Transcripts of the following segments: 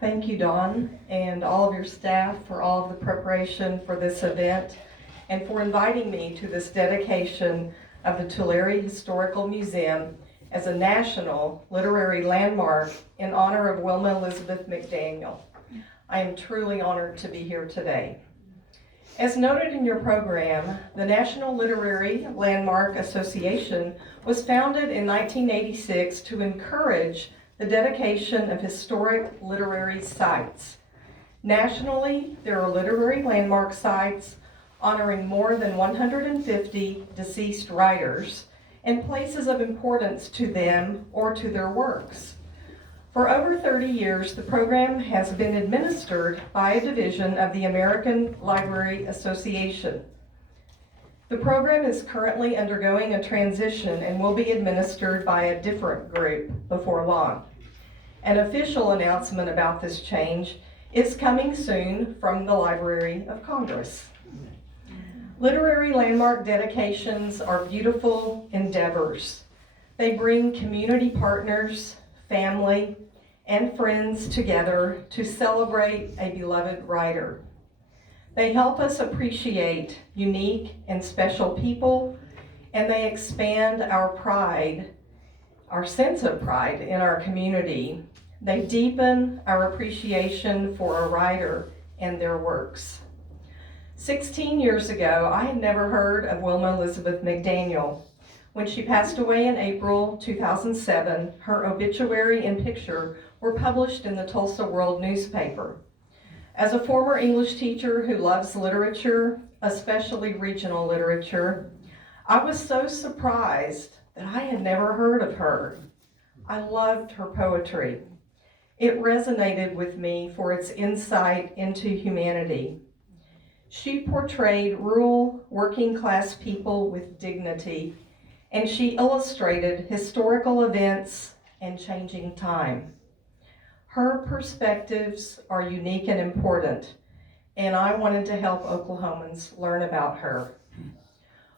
Thank you, Dawn, and all of your staff for all of the preparation for this event and for inviting me to this dedication of the Tulare Historical Museum as a national literary landmark in honor of Wilma Elizabeth McDaniel. I am truly honored to be here today. As noted in your program, the National Literary Landmark Association was founded in 1986 to encourage the dedication of historic literary sites. Nationally, there are literary landmark sites honoring more than 150 deceased writers and places of importance to them or to their works. For over 30 years, the program has been administered by a division of the American Library Association. The program is currently undergoing a transition and will be administered by a different group before long. An official announcement about this change is coming soon from the Library of Congress. Literary landmark dedications are beautiful endeavors. They bring community partners, family, and friends together to celebrate a beloved writer. They help us appreciate unique and special people, and they expand our pride, our sense of pride in our community. They deepen our appreciation for a writer and their works. 16 years ago, I had never heard of Wilma Elizabeth McDaniel. When she passed away in April 2007, her obituary and picture were published in the Tulsa World newspaper. As a former English teacher who loves literature, especially regional literature, I was so surprised that I had never heard of her. I loved her poetry. It resonated with me for its insight into humanity. She portrayed rural, working-class people with dignity, and she illustrated historical events and changing time. Her perspectives are unique and important, and I wanted to help Oklahomans learn about her.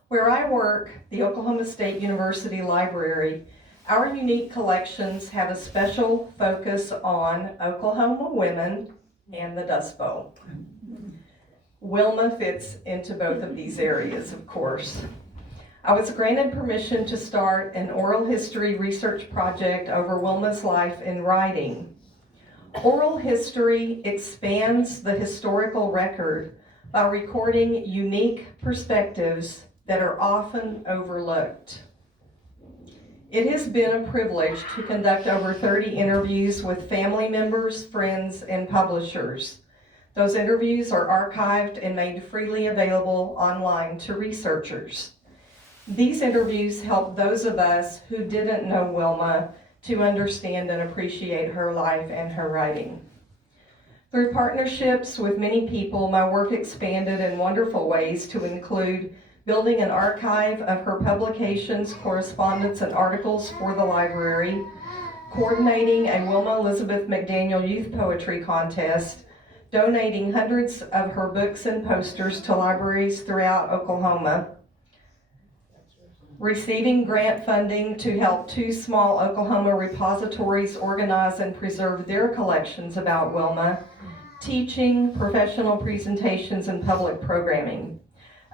Where I work, the Oklahoma State University Library, our unique collections have a special focus on Oklahoma women and the Dust Bowl. Wilma fits into both of these areas, of course. I was granted permission to start an oral history research project over Wilma's life in writing. Oral history expands the historical record by recording unique perspectives that are often overlooked. It has been a privilege to conduct over 30 interviews with family members, friends, and publishers. Those interviews are archived and made freely available online to researchers. These interviews help those of us who didn't know Wilma to understand and appreciate her life and her writing. Through partnerships with many people, my work expanded in wonderful ways to include building an archive of her publications, correspondence, and articles for the library, coordinating a Wilma Elizabeth McDaniel Youth Poetry Contest, donating hundreds of her books and posters to libraries throughout Oklahoma, receiving grant funding to help 2 small Oklahoma repositories organize and preserve their collections about Wilma, teaching, professional presentations, and public programming.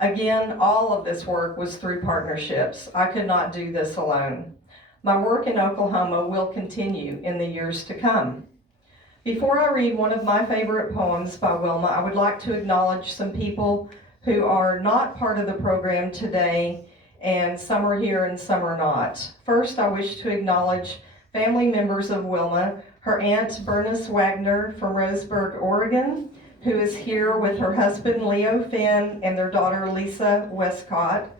Again, all of this work was through partnerships. I could not do this alone. My work in Oklahoma will continue in the years to come. Before I read one of my favorite poems by Wilma, I would like to acknowledge some people who are not part of the program today, and some are here and some are not. First, I wish to acknowledge family members of Wilma, her aunt Bernice Wagner from Roseburg, Oregon, who is here with her husband Leo Finn and their daughter Lisa Westcott.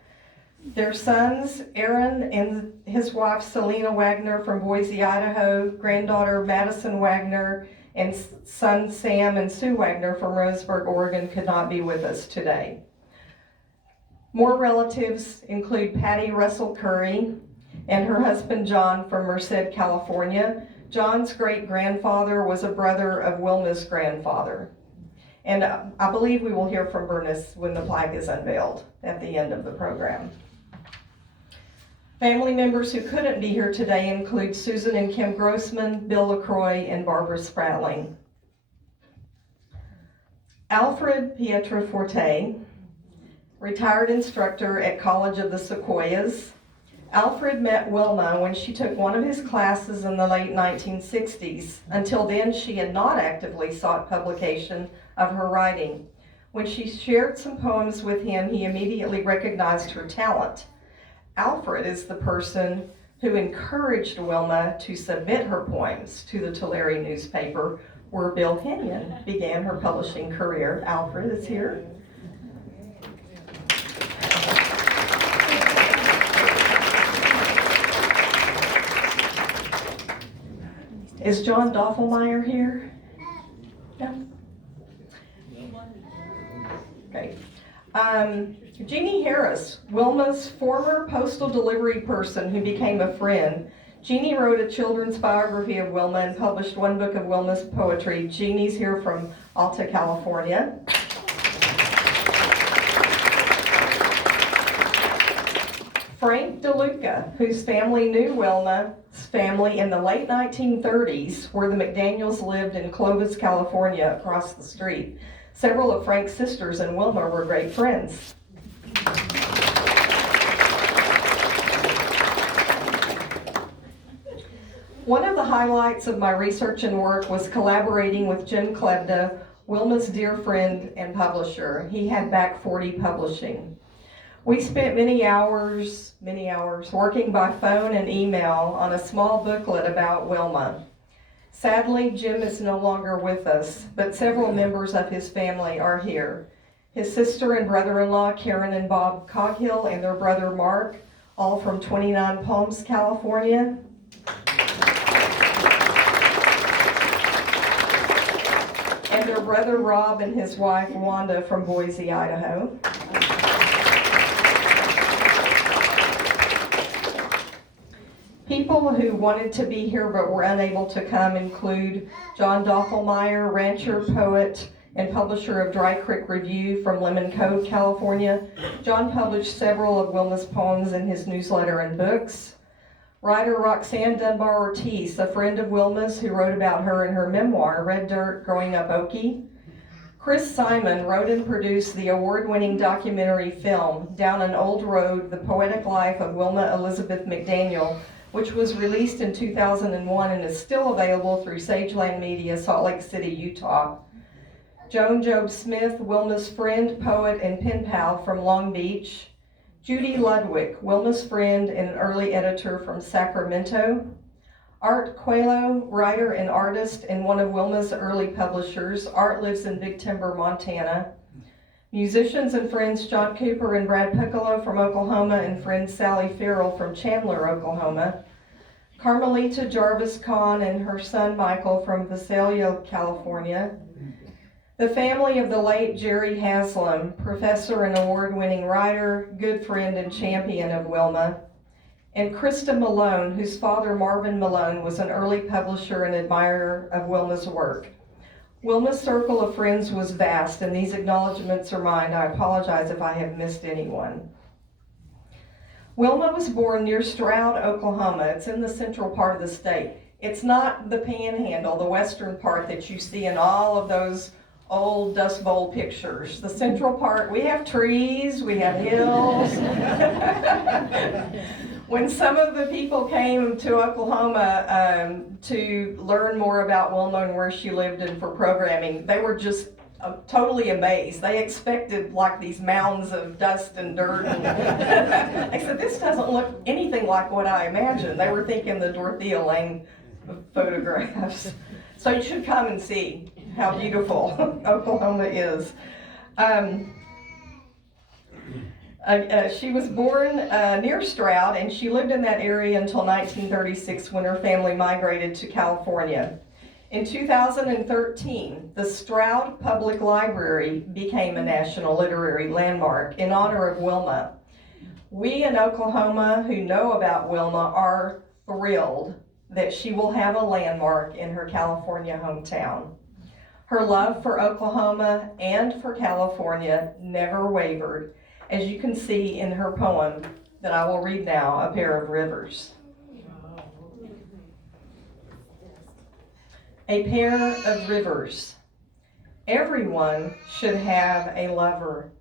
Their sons Aaron and his wife Selena Wagner from Boise, Idaho, granddaughter Madison Wagner, and son Sam and Sue Wagner from Roseburg, Oregon could not be with us today. More relatives include Patty Russell Curry and her husband John from Merced, California. John's great-grandfather was a brother of Wilma's grandfather. And I believe we will hear from Bernice when the plaque is unveiled at the end of the program. Family members who couldn't be here today include Susan and Kim Grossman, Bill LaCroix, and Barbara Spratling. Alfred Pietroforte, retired instructor at College of the Sequoias. Alfred met Wilma when she took one of his classes in the late 1960s. Until then, she had not actively sought publication of her writing. When she shared some poems with him, he immediately recognized her talent. Alfred is the person who encouraged Wilma to submit her poems to the Tulare newspaper, where Bill Kenyon began her publishing career. Alfred is here. Is John Doffelmeyer here? No? Okay. Jeannie Harris, Wilma's former postal delivery person who became a friend. Jeannie wrote a children's biography of Wilma and published one book of Wilma's poetry. Jeannie's here from Alta, California. Frank DeLuca, whose family knew Wilma's family in the late 1930s, where the McDaniels lived in Clovis, California, across the street. Several of Frank's sisters and Wilma were great friends. One of the highlights of my research and work was collaborating with Jim Klebda, Wilma's dear friend and publisher. He had Back 40 Publishing. We spent many hours working by phone and email on a small booklet about Wilma. Sadly, Jim is no longer with us, but several members of his family are here. His sister and brother-in-law, Karen and Bob Coghill, and their brother Mark, all from 29 Palms, California. And their brother Rob and his wife Wanda from Boise, Idaho. People who wanted to be here but were unable to come include John Doffelmeyer, rancher, poet, and publisher of Dry Creek Review from Lemon Cove, California. John published several of Wilma's poems in his newsletter and books. Writer Roxanne Dunbar Ortiz, a friend of Wilma's who wrote about her in her memoir, Red Dirt, Growing Up Okie. Chris Simon wrote and produced the award-winning documentary film, Down an Old Road, The Poetic Life of Wilma Elizabeth McDaniel, which was released in 2001 and is still available through Sageland Media, Salt Lake City, Utah. Joan Job Smith, Wilma's friend, poet, and pen pal from Long Beach. Judy Ludwig, Wilma's friend and an early editor from Sacramento. Art Coelho, writer and artist and one of Wilma's early publishers. Art lives in Big Timber, Montana. Musicians and friends John Cooper and Brad Piccolo from Oklahoma and friend Sally Farrell from Chandler, Oklahoma. Carmelita Jarvis Kahn and her son Michael from Visalia, California. The family of the late Jerry Haslam, professor and award-winning writer, good friend and champion of Wilma. And Krista Malone, whose father Marvin Malone was an early publisher and admirer of Wilma's work. Wilma's circle of friends was vast, and these acknowledgments are mine. I apologize if I have missed anyone. Wilma was born near Stroud, Oklahoma. It's in the central part of the state. It's not the panhandle, the western part that you see in all of those old Dust Bowl pictures. The central part, we have trees, we have hills. When some of the people came to Oklahoma to learn more about Wilma and where she lived and for programming, they were just totally amazed. They expected like these mounds of dust and dirt. And they said, this doesn't look anything like what I imagined. They were thinking the Dorothea Lane photographs. So you should come and see how beautiful Oklahoma is. She was born near Stroud, and she lived in that area until 1936 when her family migrated to California. In 2013, the Stroud Public Library became a national literary landmark in honor of Wilma. We in Oklahoma who know about Wilma are thrilled that she will have a landmark in her California hometown. Her love for Oklahoma and for California never wavered, as you can see in her poem that I will read now, A Pair of Rivers. A pair of rivers, Everyone should have a lover,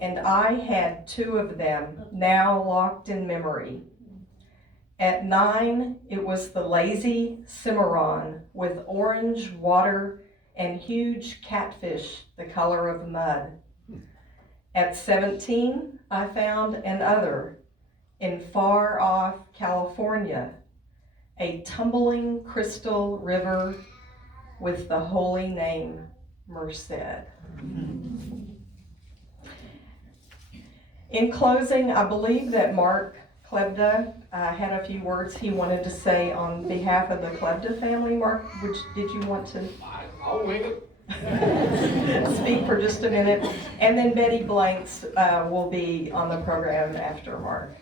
and I had 2 of them, now locked in memory. At 9, it was the lazy Cimarron with orange water and huge catfish the color of mud. At 17, I found another in far off California, a tumbling crystal river with the holy name Merced. In closing, I believe that Mark Klebda had a few words he wanted to say on behalf of the Klebda family. Mark, did you want to I'll wing it. speak for just a minute? And then Betty Blanks will be on the program after Mark.